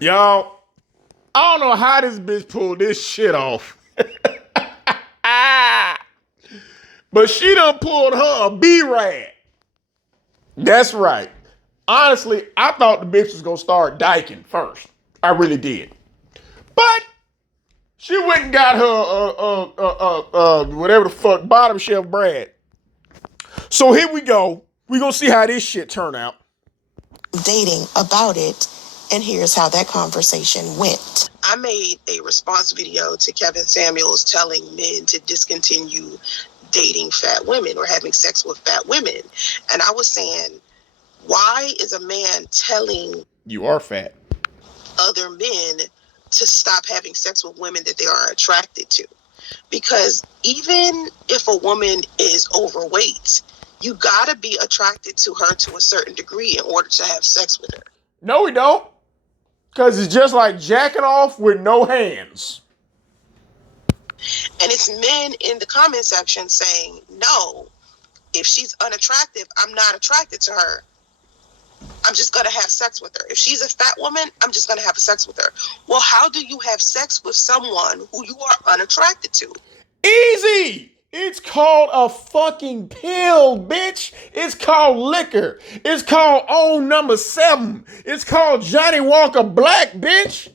Y'all, I don't know how this bitch pulled this shit off. But she done pulled her a B-rad. That's right. Honestly, I thought the bitch was gonna start dyking first. I really did. But she went and got her whatever the fuck bottom shelf Brad. So here we go. We gonna see how this shit turn out. Dating about it, and here's how that conversation went. I made a response video to Kevin Samuels telling men to discontinue dating fat women or having sex with fat women. And I was saying, why is a man telling you are fat other men to stop having sex with women that they are attracted to? Because even if a woman is overweight, you gotta be attracted to her to a certain degree in order to have sex with her. No, we don't. Because it's just like jacking off with no hands. And it's men in the comment section saying, no, if she's unattractive, I'm not attracted to her. I'm just going to have sex with her. If she's a fat woman, I'm just going to have sex with her. Well, how do you have sex with someone who you are unattracted to? Easy. It's called a fucking pill, bitch. It's called liquor. It's called on number 7. It's called Johnny Walker Black, bitch.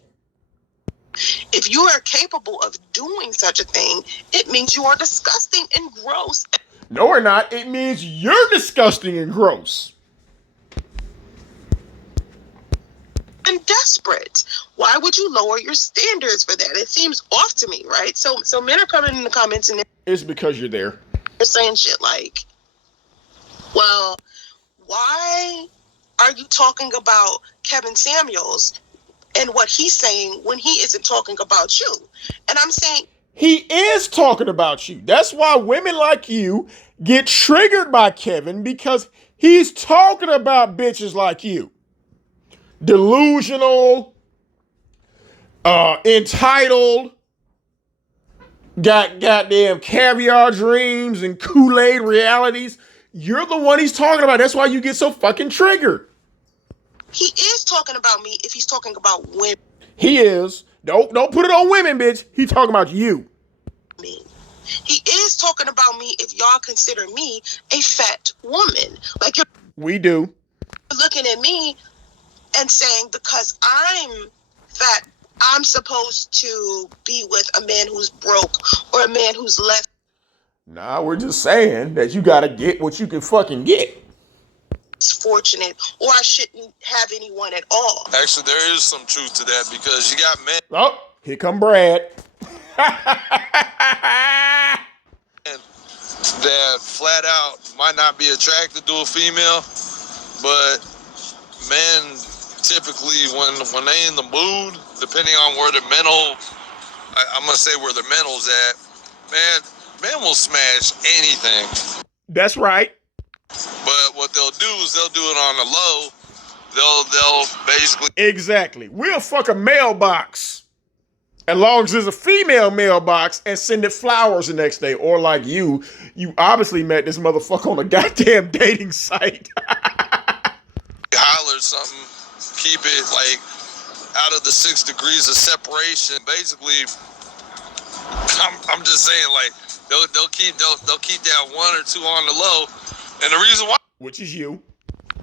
If you are capable of doing such a thing, it means you are disgusting and gross. No, we're not. It means you're disgusting and gross. And desperate. Why would you lower your standards for that? It seems off to me, right? So men are coming in the comments and it's because you're there. They're saying shit like, well, why are you talking about Kevin Samuels and what he's saying when he isn't talking about you? And I'm saying, he is talking about you. That's why women like you get triggered by Kevin, because he's talking about bitches like you. Delusional, entitled, got goddamn caviar dreams and Kool-Aid realities. You're the one he's talking about. That's why you get so fucking triggered. He is talking about me if he's talking about women. He is. Don't put it on women, bitch. He's talking about you. He is talking about me if y'all consider me a fat woman. Like we do. You're looking at me and saying because I'm fat, I'm supposed to be with a man who's broke or a man who's less. Nah, we're just saying that you gotta get what you can fucking get. Fortunate, or I shouldn't have anyone at all. Actually, there is some truth to that because you got men. Oh, here come Brad. That flat out might not be attracted to a female, but men typically when they in the mood, depending on where their mental, I'm gonna say where their mental's at, men will smash anything. That's right. But what they'll do is they'll do it on the low. They'll basically exactly. We'll fuck a mailbox, as long as there's a female mailbox, and send it flowers the next day. Or like you obviously met this motherfucker on a goddamn dating site. Holler something, keep it like out of the 6 degrees of separation. Basically, I'm just saying, like they'll keep that 1 or 2 on the low, and the reason why, which is you.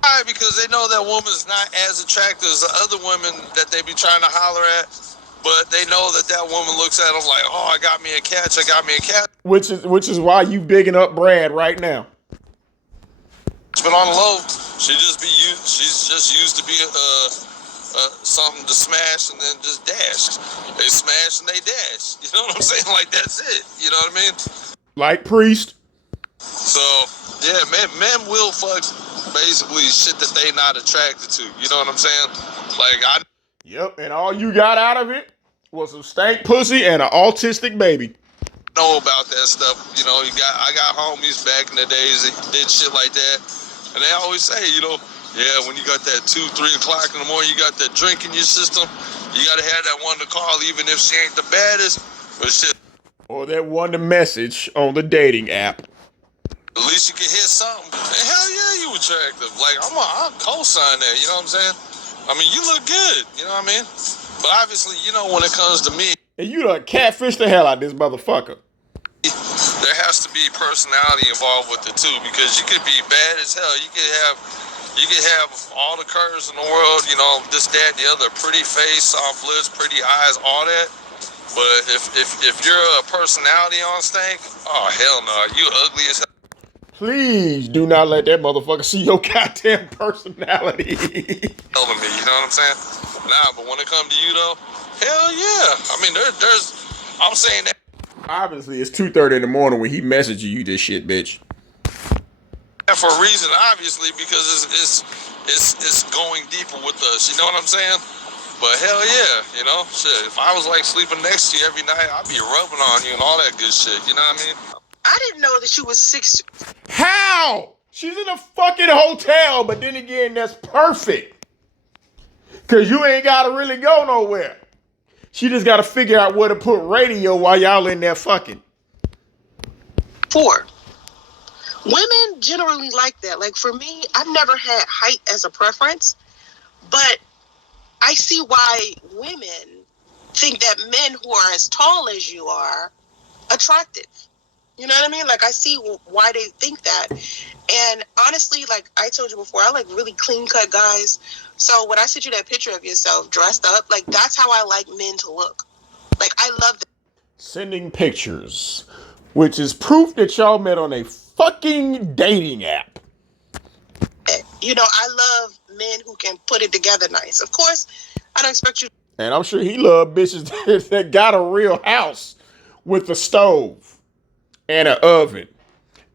Why? Because they know that woman's not as attractive as the other women that they be trying to holler at. But they know that woman looks at them like, oh, I got me a catch. Which is why you bigging up Brad right now. But on the low, she's just used to be something to smash and then just dash. They smash and they dash. You know what I'm saying? Like that's it. You know what I mean? Like Priest. So yeah, men will fuck basically shit that they not attracted to. You know what I'm saying? Like Yep, and all you got out of it was some stank pussy and an autistic baby. Know about that stuff, you know. I got homies back in the days that did shit like that, and they always say, you know, yeah, when you got that 2-3 o'clock in the morning, you got that drink in your system, you gotta have that one to call, even if she ain't the baddest, but shit. Or that one to message on the dating app. At least you can hear something. And hell yeah, you attractive. Like I'll co-sign that. You know what I'm saying? I mean, you look good. You know what I mean? But obviously, you know, when it comes to me, And you done catfish the hell out of this motherfucker. there has to be personality involved with it too, because you could be bad as hell. You could have all the curves in the world, you know, this, that, the other, pretty face, soft lips, pretty eyes, all that. But if you're a personality on stank, oh hell no, you ugly as hell. Please do not let that motherfucker see your goddamn personality. Hell to me, you know what I'm saying? Nah, but when it comes to you though, hell yeah. I mean, I'm saying that. Obviously, it's 2:30 in the morning when he messaging you this shit, bitch. For a reason, obviously, because it's going deeper with us. You know what I'm saying? But hell yeah, you know, shit. If I was like sleeping next to you every night, I'd be rubbing on you and all that good shit. You know what I mean? I didn't know that she was 6. How? She's in a fucking hotel, but then again, that's perfect. Cause you ain't gotta really go nowhere. She just gotta figure out where to put radio while y'all in there fucking. 4. Women generally like that. Like for me, I've never had height as a preference, but I see why women think that men who are as tall as you are attractive. You know what I mean? Like I see why they think that. And honestly, like I told you before, I like really clean cut guys. So when I sent you that picture of yourself dressed up, like that's how I like men to look. Like I love that. Sending pictures, which is proof that y'all met on a fucking dating app. You know, I love men who can put it together nice. Of course, I don't expect you. And I'm sure he loved bitches that got a real house with a stove and an oven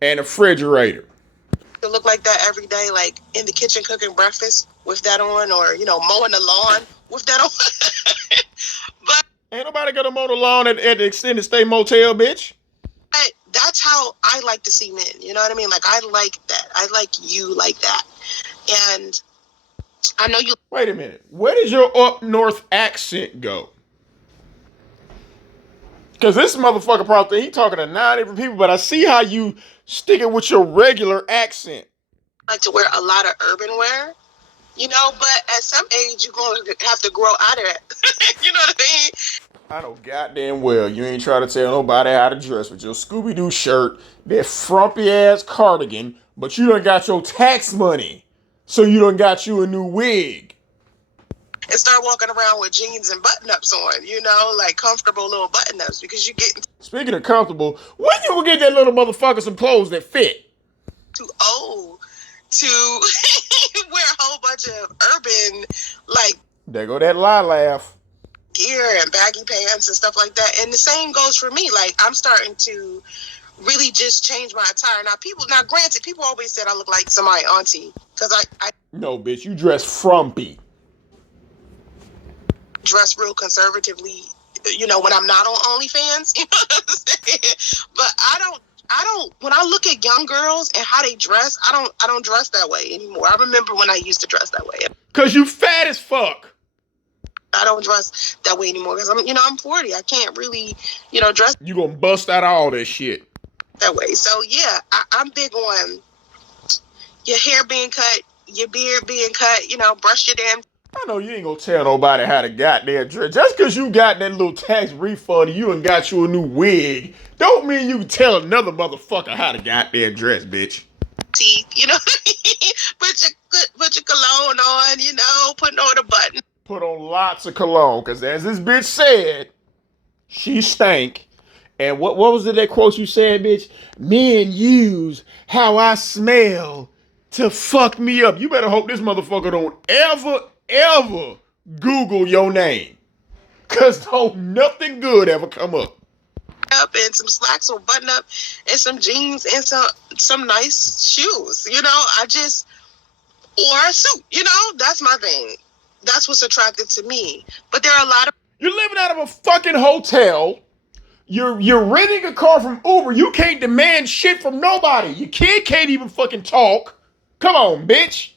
and a refrigerator. To look like that every day, like in the kitchen cooking breakfast with that on, or you know, mowing the lawn with that on. But ain't nobody gonna mow the lawn at the extended stay motel, bitch. That's how I like to see men. You know what I mean? Like I like that. I like you like that. And I know you. Wait a minute. Where does your up north accent go? Because this motherfucker probably he talking to 9 different people, but I see how you stick it with your regular accent. Like to wear a lot of urban wear, you know, but at some age you're going to have to grow out of it. You know what I mean? I know goddamn well you ain't trying to tell nobody how to dress with your Scooby-Doo shirt, that frumpy ass cardigan, but you done got your tax money, so you done got you a new wig. And start walking around with jeans and button-ups on, you know, like comfortable little button-ups because you're getting Speaking of comfortable, when you will get that little motherfucker some clothes that fit? too old to wear a whole bunch of urban, like, There go that lie laugh. gear and baggy pants and stuff like that. And the same goes for me. Like, I'm starting to really just change my attire. Now, granted, people always said I look like somebody auntie because I No, bitch, you dress frumpy. dress real conservatively, you know, when I'm not on OnlyFans, you know what I'm saying? But I don't, when I look at young girls and how they dress, I don't dress that way anymore. I remember when I used to dress that way. Cause you fat as fuck. I don't dress that way anymore because I'm 40. I can't really, dress You gonna bust out all that shit. that way. So yeah, I'm big on your hair being cut, your beard being cut, brush your damn. I know you ain't gonna tell nobody how to goddamn dress. Just cause you got that little tax refund and you done got you a new wig, don't mean you can tell another motherfucker how to goddamn dress, bitch. Teeth, put your cologne on, putting on a button. Put on lots of cologne, cause as this bitch said, she stank. And what was it that quote you said, bitch? Men use how I smell to fuck me up. You better hope this motherfucker don't ever Google your name. Cause don't nothing good ever come up. Up and some slacks or button up and some jeans and some nice shoes, or a suit, that's my thing. That's what's attractive to me. But there are a lot of You're living out of a fucking hotel. You're renting a car from Uber. You can't demand shit from nobody. Your kid can't even fucking talk. Come on, bitch.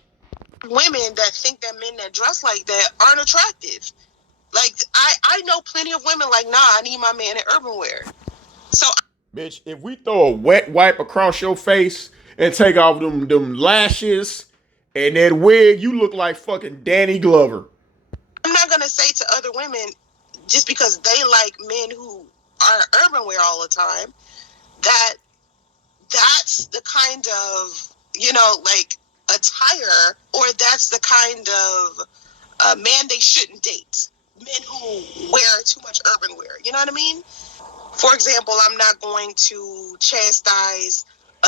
women that think that men that dress like that aren't attractive. Like, I know plenty of women like, nah, I need my man in urban wear. So, bitch, if we throw a wet wipe across your face and take off them lashes And that wig, you look like fucking Danny Glover. I'm not gonna say to other women just because they like men who are urban wear all the time that that's the kind of, you know, like attire, or that's the kind of man they shouldn't date. Men who wear too much urban wear. You know what I mean? For example, I'm not going to chastise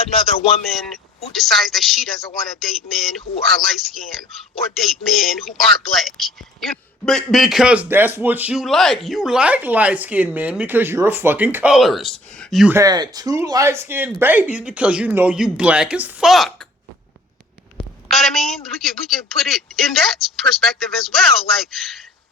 another woman who decides that she doesn't want to date men who are light skinned or date men who aren't black. You know? Because that's what you like. You like light-skinned men because you're a fucking colorist. You had 2 light-skinned babies because you know you black as fuck. You know what I mean? We can put it in that perspective as well. Like,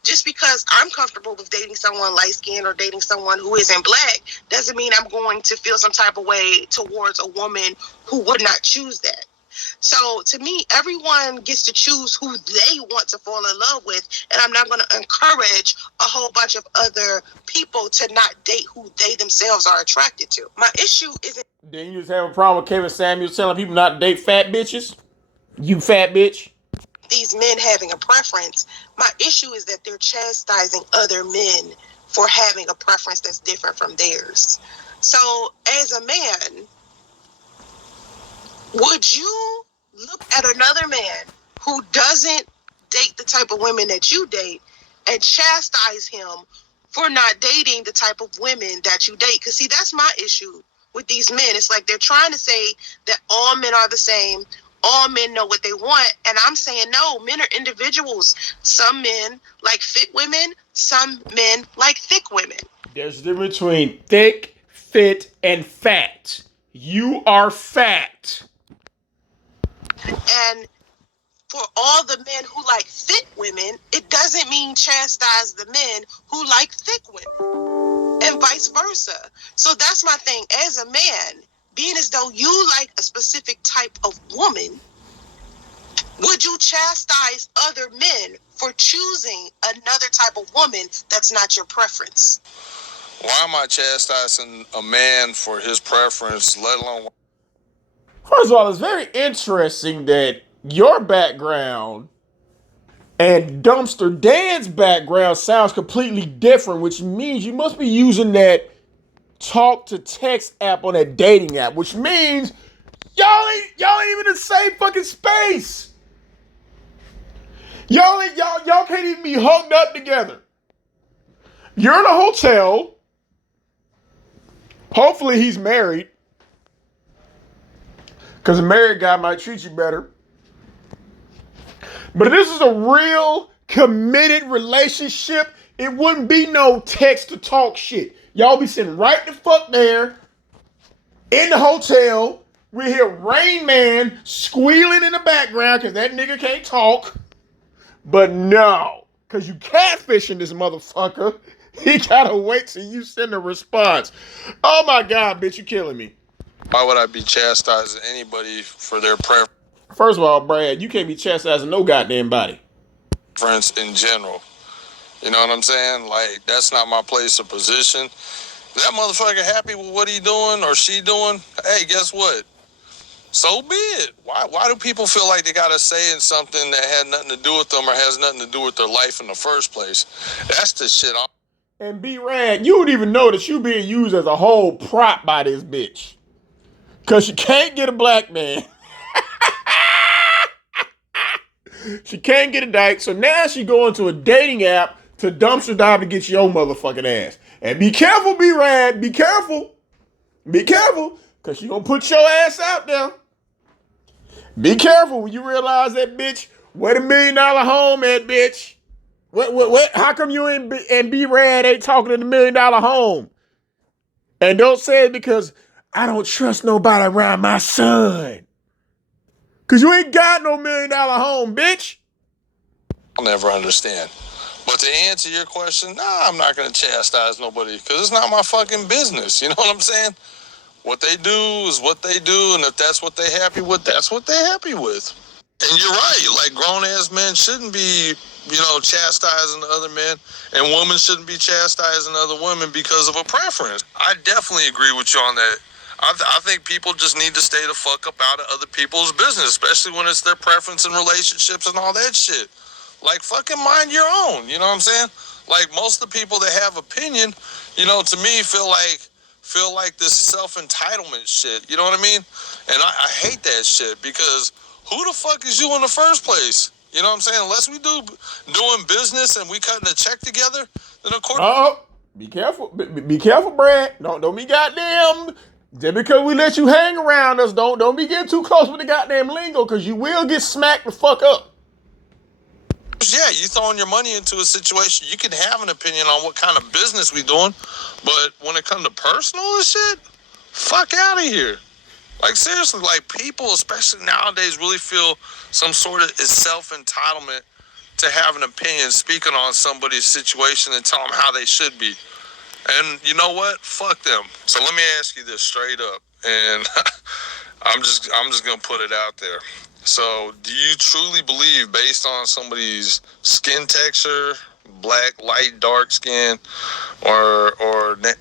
just because I'm comfortable with dating someone light skinned or dating someone who isn't black doesn't mean I'm going to feel some type of way towards a woman who would not choose that. So to me, everyone gets to choose who they want to fall in love with, and I'm not going to encourage a whole bunch of other people to not date who they themselves are attracted to. My issue isn't. Then you just have a problem with Kevin Samuels telling people not to date fat bitches? You fat bitch. These men having a preference. My issue is that they're chastising other men for having a preference that's different from theirs. So as a man, would you look at another man who doesn't date the type of women that you date and chastise him for not dating the type of women that you date? Because see, that's my issue with these men. It's like they're trying to say that all men are the same. All men know what they want. And I'm saying, no, men are individuals. Some men like fit women. Some men like thick women. There's a difference between thick, fit, and fat. You are fat. And for all the men who like fit women, it doesn't mean chastise the men who like thick women. And vice versa. So that's my thing. As a man, being as though you like a specific type of woman, would you chastise other men for choosing another type of woman that's not your preference? Why am I chastising a man for his preference, let alone... First of all, it's very interesting that your background and Dumpster Dan's background sounds completely different, which means you must be using that talk to text app on that dating app, which means y'all ain't even in the same fucking space. Y'all can't even be hooked up together. You're in a hotel. Hopefully he's married, because a married guy might treat you better. But if this is a real committed relationship, it wouldn't be no text to talk shit. Y'all be sitting right the fuck there in the hotel. We hear Rain Man squealing in the background because that nigga can't talk. But no, because you catfishing this motherfucker. He gotta wait till you send a response. Oh my God, bitch, you killing me. Why would I be chastising anybody for their First of all, Brad, you can't be chastising no goddamn body. preference in general? You know what I'm saying? Like, that's not my place or position. That motherfucker happy with what he doing or she doing? Hey, guess what? So be it. Why do people feel like they gotta say in something that had nothing to do with them or has nothing to do with their life in the first place? That's the shit. And B-Rad, you don't even know that you being used as a whole prop by this bitch. Because she can't get a black man. She can't get a dyke, so now she going to a dating app to dumpster dive to get your motherfucking ass. And be careful, B-Rad, be careful. Be careful, because she gonna put your ass out there. Be careful when you realize that bitch, where the $1 million home at, bitch? What? How come you and B-Rad ain't talking to the $1 million home? And don't say it because I don't trust nobody around my son. Because you ain't got no $1 million home, bitch. I'll never understand. But to answer your question, nah, I'm not going to chastise nobody because it's not my fucking business. You know what I'm saying? What they do is what they do, and if that's what they're happy with, that's what they're happy with. And you're right. Like, grown-ass men shouldn't be, chastising other men, and women shouldn't be chastising other women because of a preference. I definitely agree with you on that. I think people just need to stay the fuck up out of other people's business, especially when it's their preference in relationships and all that shit. Like, fucking mind your own, you know what I'm saying? Like, most of the people that have opinion, you know, to me feel like this self-entitlement shit, you know what I mean? And I hate that shit, because who the fuck is you in the first place? You know what I'm saying? Unless we doing business and we cutting a check together, then of course. Oh, be careful. Be careful, Brad. Don't be goddamn. Just because we let you hang around us, don't be getting too close with the goddamn lingo, because you will get smacked the fuck up. Yeah, you throwing your money into a situation, you can have an opinion on what kind of business we doing, but when it comes to personal and shit, fuck out of here. Like, seriously, like, people, especially nowadays, really feel some sort of self-entitlement to have an opinion speaking on somebody's situation and tell them how they should be. And you know what? Fuck them. So let me ask you this straight up, and I'm just gonna put it out there. So, do you truly believe, based on somebody's skin texture, black, light, dark skin, or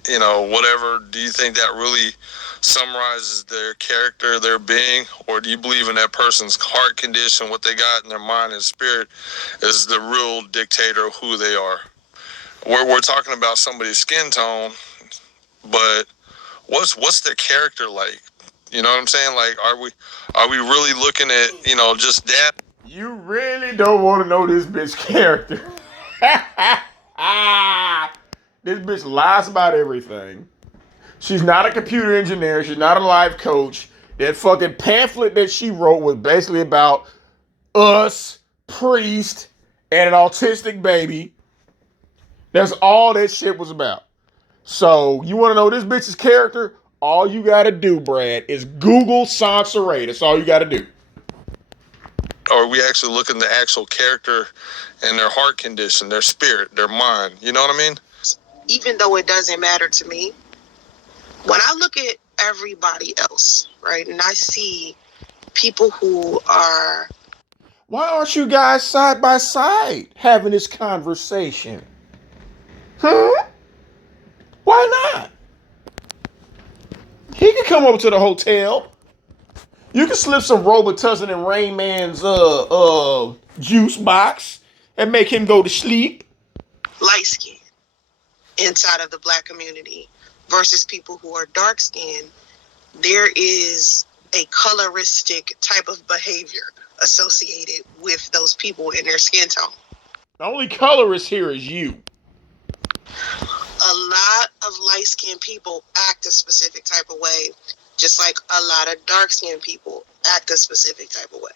you know, whatever, do you think that really summarizes their character, their being, or do you believe in that person's heart condition, what they got in their mind and spirit, is the real dictator of who they are? We're talking about somebody's skin tone, but what's their character like? You know what I'm saying? Like, are we really looking at, you know, just that? You really don't want to know this bitch character. This bitch lies about everything. She's not a computer engineer. She's not a life coach. That fucking pamphlet that she wrote was basically about us, priest, and an autistic baby. That's all that shit was about. So, you want to know this bitch's character? All you got to do, Brad, is Google Soncerae. That's all you got to do. Or are we actually looking at the actual character and their heart condition, their spirit, their mind? You know what I mean? Even though it doesn't matter to me, when I look at everybody else, right, and I see people who are... Why aren't you guys side by side having this conversation? Huh? Why not? He can come over to the hotel. You can slip some Robitussin in Rain Man's juice box and make him go to sleep. light skin inside of the black community versus people who are dark skinned, there is a coloristic type of behavior associated with those people and their skin tone. The only colorist here is you. A lot of light-skinned people act a specific type of way, just like a lot of dark-skinned people act a specific type of way.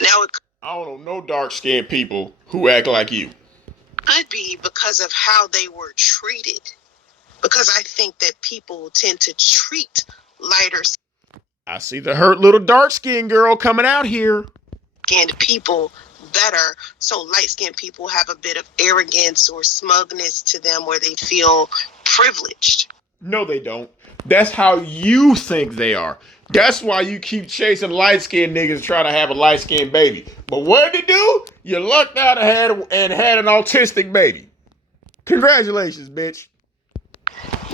Now, I don't know no dark-skinned people who act like you. Could be because of how they were treated. Because I think that people tend to treat lighter I see the hurt little dark-skinned girl coming out here. skinned people better, so light-skinned people have a bit of arrogance or smugness to them where they feel privileged. No, they don't. That's how you think they are. That's why you keep chasing light-skinned niggas trying to have a light-skinned baby. But what did you do? You lucked out and had an autistic baby. Congratulations, bitch.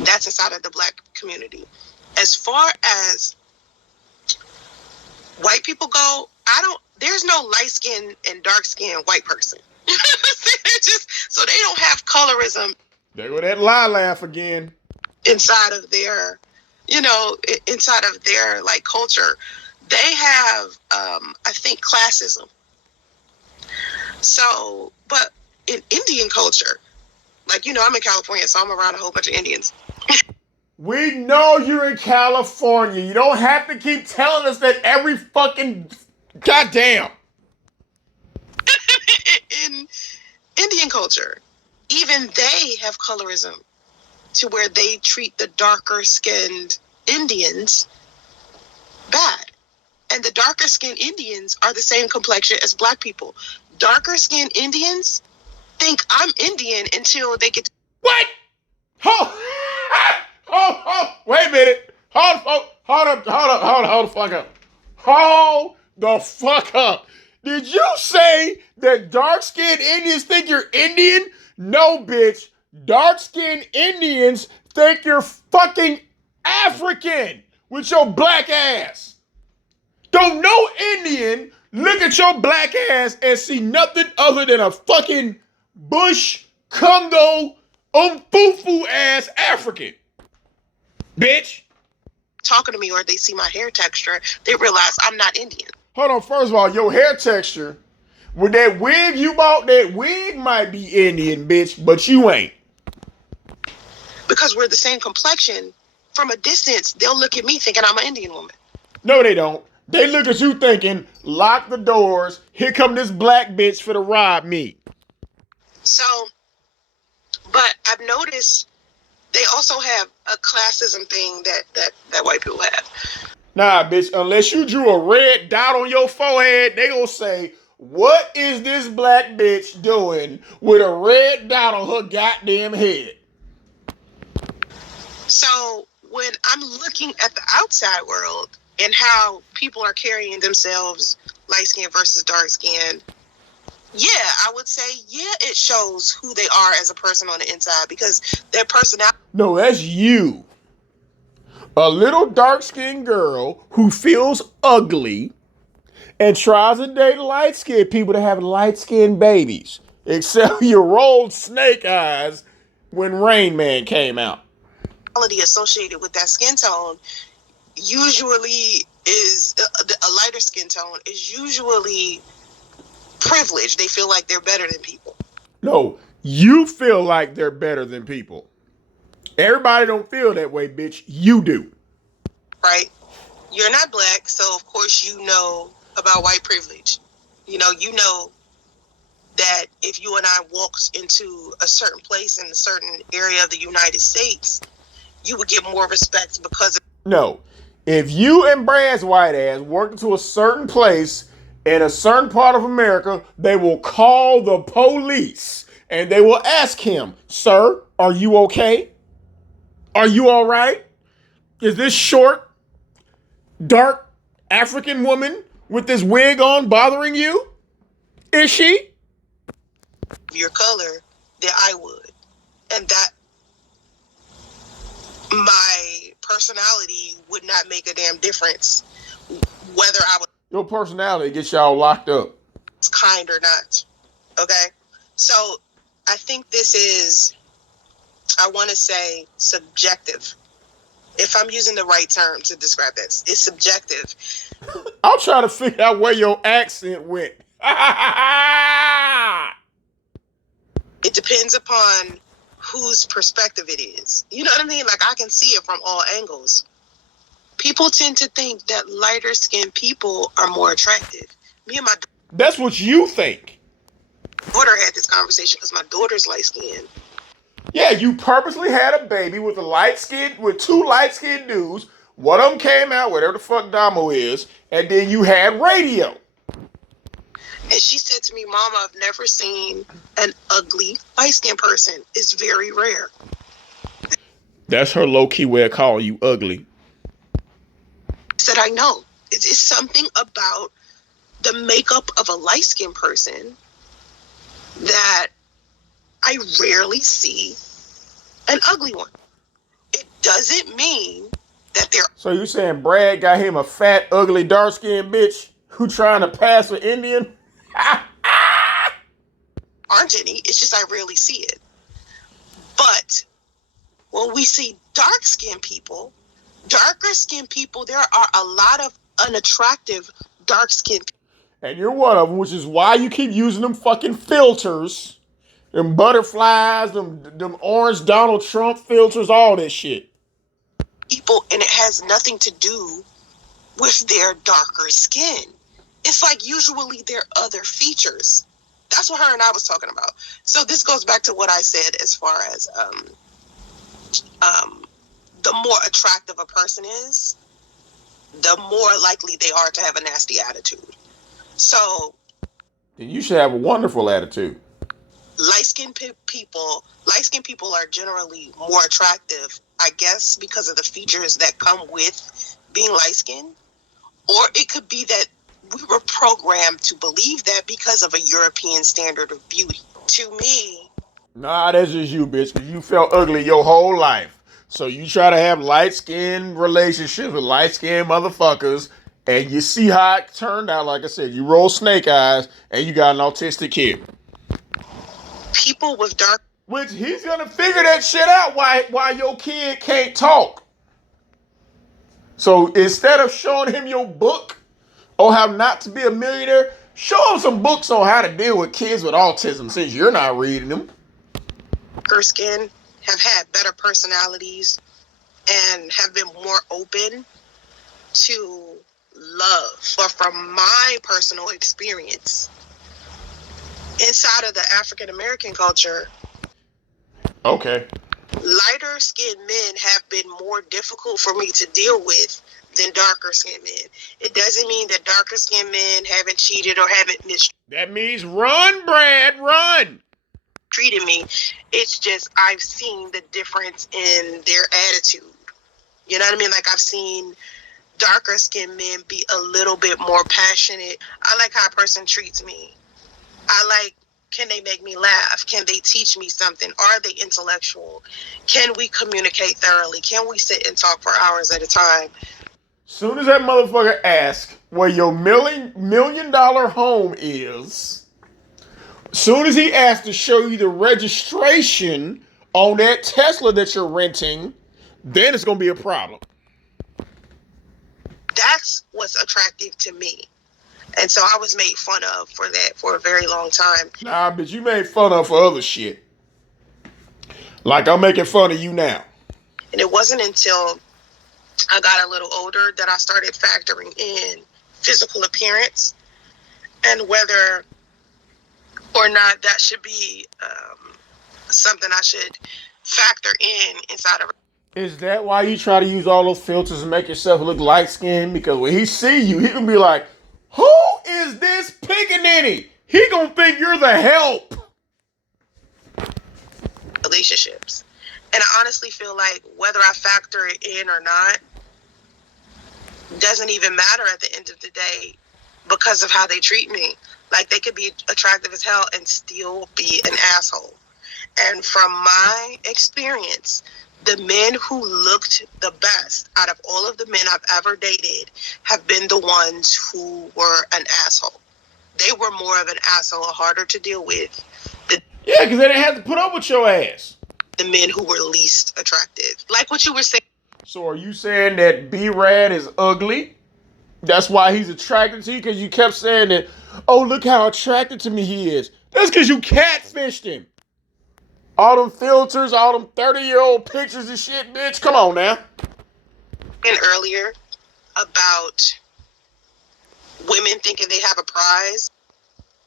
That's inside of the black community. As far as white people go, there's no light-skinned and dark-skinned white person. So they don't have colorism. There go that lie laugh again. Inside of their, inside of their like culture, they have, I think, classism. So, but in Indian culture, like, I'm in California, so I'm around a whole bunch of Indians. We know you're in California. You don't have to keep telling us that every fucking goddamn. In Indian culture, even they have colorism to where they treat the darker skinned Indians bad. And the darker skinned Indians are the same complexion as black people. Darker skinned Indians think I'm Indian until they get... What? Wait a minute. Hold the fuck up. Hold the fuck up. Did you say that dark-skinned Indians think you're Indian? No, bitch. Dark-skinned Indians think you're fucking African. with your black ass. Don't no Indian look at your black ass and see nothing other than a fucking Bush, Congo, umfufu ass African. Bitch. Talking to me, or they see my hair texture, they realize I'm not Indian. Hold on, first of all, your hair texture, with that wig you bought, that wig might be Indian, bitch, but you ain't. Because we're the same complexion, from a distance, they'll look at me thinking I'm an Indian woman. No, they don't. They look at you thinking, lock the doors, here come this black bitch for to rob me. So, but I've noticed they also have a classism thing that white people have. Nah, bitch, unless you drew a red dot on your forehead, they gonna say, what is this black bitch doing with a red dot on her goddamn head? So when I'm looking at the outside world and how people are carrying themselves, light skin versus dark skin, yeah, I would say, yeah, it shows who they are as a person on the inside, because their personality. No, that's you. A little dark-skinned girl who feels ugly and tries to date light-skinned people to have light-skinned babies. Except you rolled snake eyes when Rain Man came out. Associated with that skin tone usually is a lighter skin tone is usually privileged. They feel like they're better than people. No, you feel like they're better than people. Everybody don't feel that way, bitch. You do. Right? You're not black, so of course you know about white privilege. You know that if you and I walked into a certain place in a certain area of the United States, you would get more respect because of... No. If you and Brad's white ass work into a certain place in a certain part of America, they will call the police and they will ask him, sir, are you okay? Are you all right? Is this short, dark African woman with this wig on bothering you? Is she? Your color, then I would. And that my personality would not make a damn difference whether I was... Your personality gets y'all locked up. kind or not. Okay? So I think this is, I want to say, subjective. If I'm using the right term to describe this, it's subjective. I'm trying to figure out where your accent went. It depends upon whose perspective it is. You know what I mean? Like, I can see it from all angles. People tend to think that lighter skinned people are more attractive. Me and my That's what you think. daughter had this conversation because my daughter's light skinned. Yeah, you purposely had a baby with two light skinned dudes. One of them came out, whatever the fuck Damo is, and then you had radio. And she said to me, Mama, I've never seen an ugly light skinned person. It's very rare. That's her low key way of calling you ugly. I said, I know. It's something about the makeup of a light skinned person that I rarely see an ugly one. It doesn't mean that they're... So you saying Brad got him a fat, ugly, dark-skinned bitch who trying to pass for Indian? aren't any. It's just I rarely see it. But when we see darker-skinned people, there are a lot of unattractive dark-skinned people. And you're one of them, which is why you keep using them fucking filters. Them butterflies, them orange Donald Trump filters, all that shit. People, and it has nothing to do with their darker skin. It's like usually there are other features. That's what her and I was talking about. So this goes back to what I said as far as the more attractive a person is, the more likely they are to have a nasty attitude. So you should have a wonderful attitude. light-skinned people are generally more attractive, I guess, because of the features that come with being light-skinned. Or it could be that we were programmed to believe that because of a European standard of beauty. To me... Nah, that's just you, bitch, because you felt ugly your whole life. So you try to have light-skinned relationships with light-skinned motherfuckers, and you see how it turned out. Like I said, you roll snake eyes, and you got an autistic kid. People with dark, Which he's gonna figure that shit out why your kid can't talk. So instead of showing him your book on how not to be a millionaire, show him some books on how to deal with kids with autism since you're not reading them. darker skin have had better personalities and have been more open to love. But from my personal experience, inside of the African American culture, Okay. lighter skinned men have been more difficult for me to deal with than darker skinned men. It doesn't mean that darker skinned men haven't cheated or haven't mistreated That means run, Brad, run. me. It's just I've seen the difference in their attitude. You know what I mean? Like I've seen darker skinned men be a little bit more passionate. I like how a person treats me. I like, can they make me laugh? Can they teach me something? Are they intellectual? Can we communicate thoroughly? Can we sit and talk for hours at a time? Soon as that motherfucker asks where your million dollar home is, soon as he asks to show you the registration on that Tesla that you're renting, then it's gonna be a problem. That's what's attractive to me. And so I was made fun of for that for a very long time. Nah, but you made fun of for other shit. Like I'm making fun of you now. And it wasn't until I got a little older that I started factoring in physical appearance and whether or not that should be something I should factor inside of. Is that why you try to use all those filters and make yourself look light-skinned? Because when he see you, he can be like, who is this pickaninny? He gonna think you're the help. Relationships. And I honestly feel like whether I factor it in or not doesn't even matter at the end of the day because of how they treat me. Like they could be attractive as hell and still be an asshole. And from my experience, the men who looked the best out of all of the men I've ever dated have been the ones who were an asshole. They were more of an asshole, harder to deal with. Yeah, because they didn't have to put up with your ass. The men who were least attractive. Like what you were saying. So are you saying that B-Rad is ugly? That's why he's attracted to you? Because you kept saying that, oh, look how attracted to me he is. That's because you catfished him. All them filters, all them 30-year-old pictures and shit, bitch. Come on now. And earlier about women thinking they have a prize.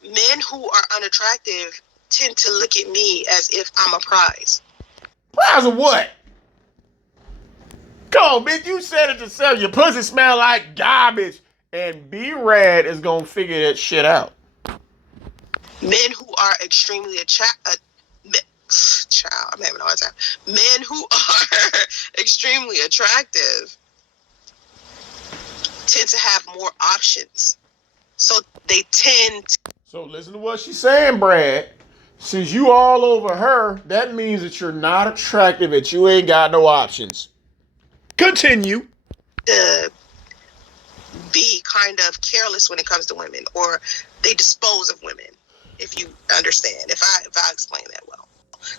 Men who are unattractive tend to look at me as if I'm a prize. Prize of what? Come on, bitch. You said it yourself. Your pussy smell like garbage. And B-Rad is going to figure that shit out. Men who are extremely child, I'm having a hard time. Men who are extremely attractive tend to have more options. So they tend to. So listen to what she's saying, Brad. Since you all over her, that means that you're not attractive, that you ain't got no options. Continue. Be kind of careless when it comes to women, or they dispose of women, if you understand, if I explain that well.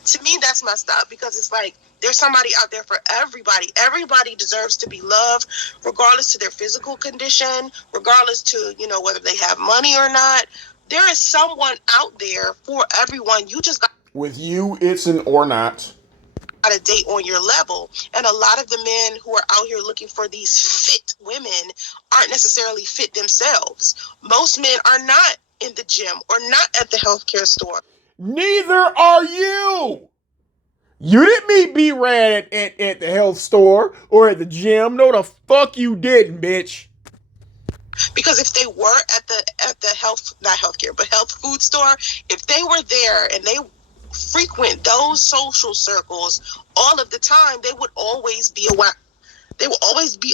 To me, that's messed up because it's like there's somebody out there for everybody. Everybody deserves to be loved, regardless to their physical condition, regardless to, whether they have money or not. There is someone out there for everyone. You just got. With you, it's an or not. A date on your level. And a lot of the men who are out here looking for these fit women aren't necessarily fit themselves. Most men are not in the gym or not at the healthcare store. Neither are you. You didn't meet B-Rad at the health store or at the gym. No, the fuck you didn't, bitch. Because if they were at the health food store, if they were there and they frequent those social circles all of the time, they would always be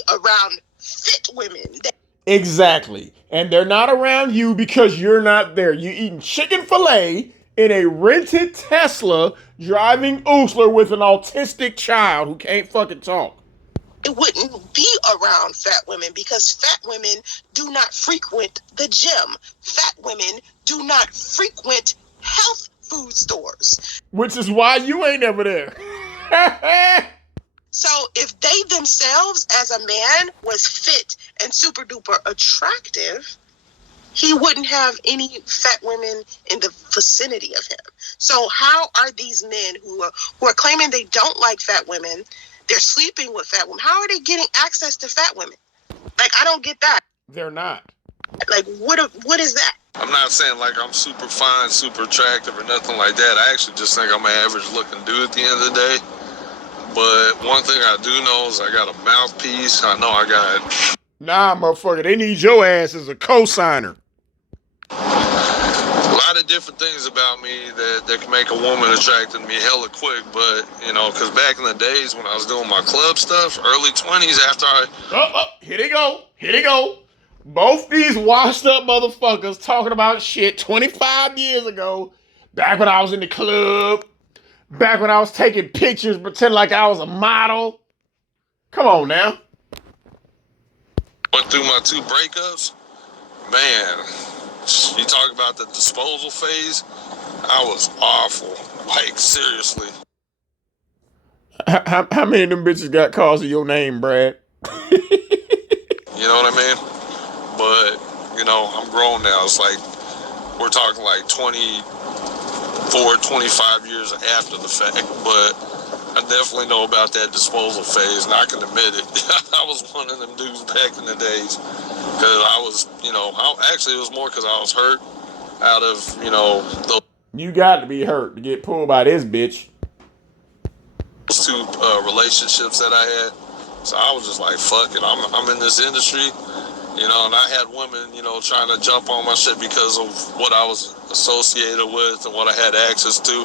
around fit women. Exactly. And they're not around you because you're not there. You're eating chicken filet in a rented Tesla driving Oosler with an autistic child who can't fucking talk. It wouldn't be around fat women because fat women do not frequent the gym. Fat women do not frequent health food stores. Which is why you ain't ever there. So if they themselves as a man was fit and super duper attractive, he wouldn't have any fat women in the vicinity of him. So how are these men who are claiming they don't like fat women, they're sleeping with fat women, how are they getting access to fat women? Like, I don't get that. They're not. Like, what is that? I'm not saying like I'm super fine, super attractive or nothing like that. I actually just think I'm an average looking dude at the end of the day. But one thing I do know is I got a mouthpiece. I know I got... Nah, motherfucker, they need your ass as a co-signer. A lot of different things about me that can make a woman attracted to me hella quick, but, you know, because back in the days when I was doing my club stuff, early 20s after I... Here they go. Both these washed up motherfuckers talking about shit 25 years ago, back when I was in the club, back when I was taking pictures, pretending like I was a model. Come on now. Went through my 2 breakups. Man, you talk about the disposal phase, I was awful. Like, seriously. How many of them bitches got calls of your name, Brad? You know what I mean? But, you know, I'm grown now. It's like, we're talking like 24, 25 years after the fact. But I definitely know about that disposal phase, and I can admit it. I was one of them dudes back in the days. Because I was, you know, actually it was more because I was hurt out of, you know, those You got to be hurt to get pulled by this bitch. 2 relationships that I had. So I was just like, fuck it, I'm in this industry, you know, and I had women, you know, trying to jump on my shit because of what I was associated with and what I had access to.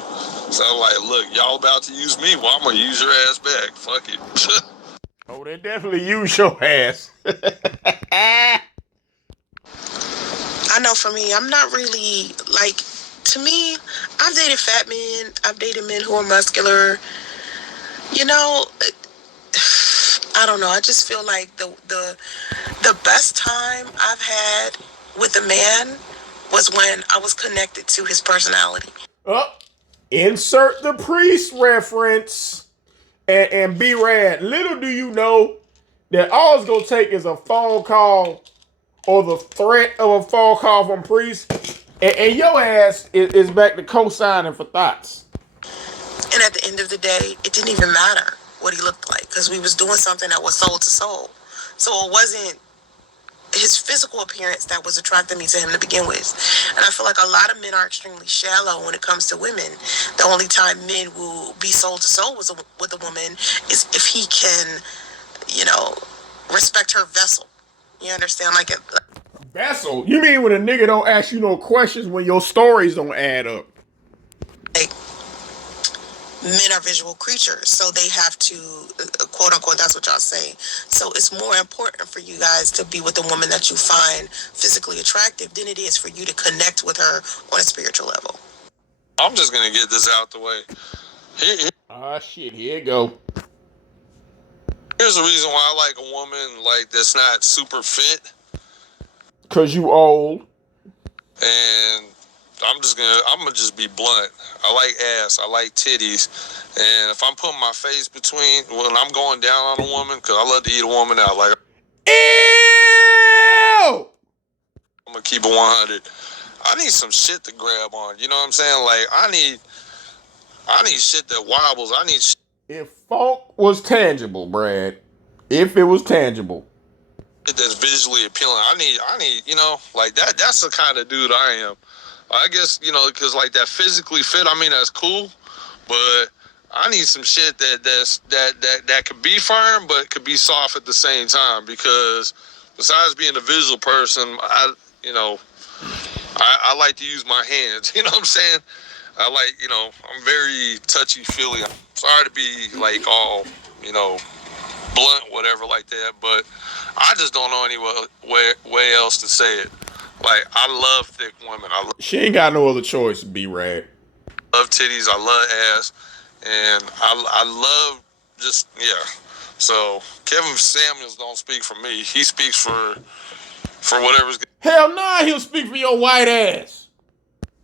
So I'm like, look, y'all about to use me, well, I'm going to use your ass back. Fuck it. Oh, they definitely use your ass. I know for me, I'm not really, like, to me, I've dated fat men, I've dated men who are muscular. You know, I don't know. I just feel like the best time I've had with a man was when I was connected to his personality. Insert the priest reference and be rad. Little do you know that all it's going to take is a phone call or the threat of a phone call from priest, and your ass is back to co-signing for thoughts. And at the end of the day, it didn't even matter what he looked like because we was doing something that was soul to soul. So it wasn't his physical appearance that was attracting me to him to begin with. And I feel like a lot of men are extremely shallow when it comes to women. The only time men will be soul to soul with a woman is if he can, you know, respect her vessel. You understand? Like a Vessel? You mean when a nigga don't ask you no questions when your stories don't add up? like men are visual creatures, so they have to, quote unquote, that's what y'all say. So it's more important for you guys to be with a woman that you find physically attractive than it is for you to connect with her on a spiritual level. I'm just going to get this out the way. Shit, here you go. Here's the reason why I like a woman like that's not super fit. Cause you old. And I'm gonna just be blunt. I like ass, I like titties, and if I'm putting my face between when I'm going down on a woman, cause I love to eat a woman out, like, ew! I'm gonna keep it 100. I need some shit to grab on. You know what I'm saying? Like I need shit that wobbles. I need. If funk was tangible, Brad. If it was tangible. That's visually appealing. I need, you know, like that. That's the kind of dude I am. I guess, you know, because like that physically fit. I mean, that's cool, but I need some shit that could be firm but could be soft at the same time. Because besides being a visual person, I like to use my hands. You know what I'm saying? I like, you know, I'm very touchy feely. I'm sorry to be like all, you know, blunt, whatever like that, but I just don't know any way else to say it. Like, I love thick women. She ain't got no other choice, B-Rad. love titties, I love ass, and I love just, yeah. So Kevin Samuels don't speak for me. He speaks for whatever's Hell nah, he'll speak for your white ass.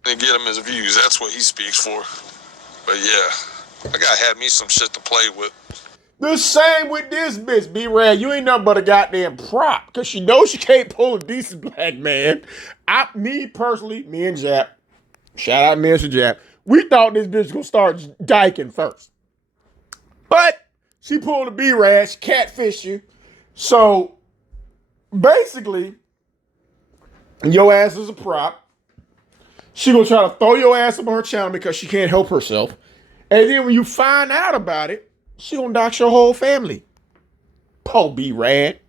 gonna get him his views. That's what he speaks for. But yeah, I gotta have me some shit to play with. The same with this bitch, B-Rad. You ain't nothing but a goddamn prop. Because she knows she can't pull a decent black man. Me personally, me and Jap, shout out Mr. Jap, we thought this bitch was going to start diking first. But she pulled a B-Rad, she catfished you. So, basically, your ass is a prop. She going to try to throw your ass up on her channel because she can't help herself. And then when you find out about it, she gonna dox your whole family. Po B-Rad.